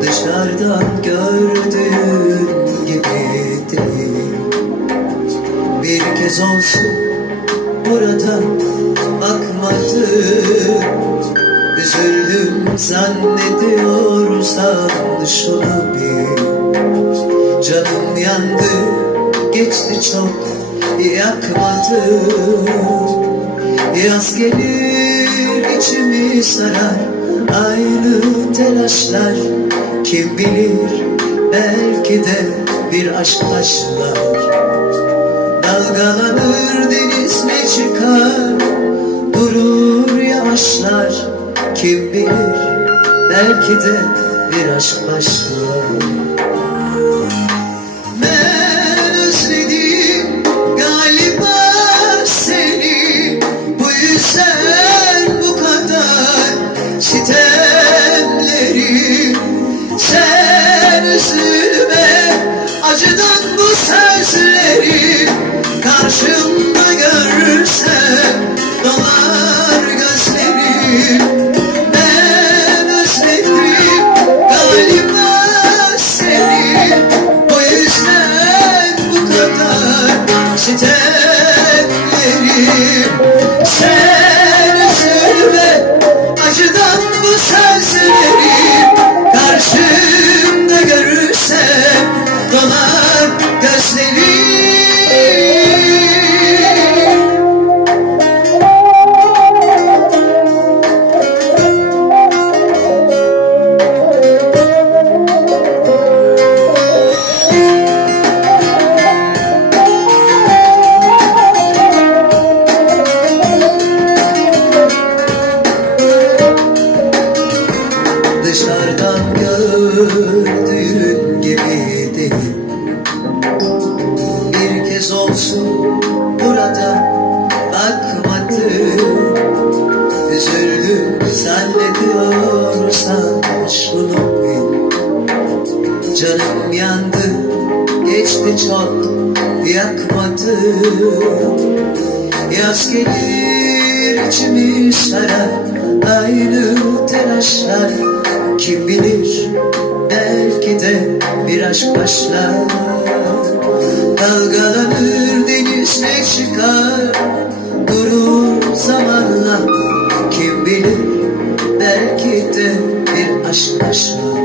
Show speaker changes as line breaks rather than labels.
Dışarıdan gördüğün gibi değil. Bir kez olsun burada bakmadım. Üzüldüm zannediyorsan şunu bil Canım yandı geçti çok yakmadım. Yaz gelir sarar Aynı telaşlar. Kim bilir belki de bir aşk başlar. Dalgalanır deniz ne çıkar? Durur yavaşlar. Kim bilir belki de bir aşk başlar. Ben özledim galiba Canım yandı geçti çok yakmadı. Yaz gelir içimi sarar aynı telaşlar. Kim bilir belki de bir aşk başlar. Dalgalanır denizle çıkar durur zamanla. Kim bilir belki de bir aşk başlar.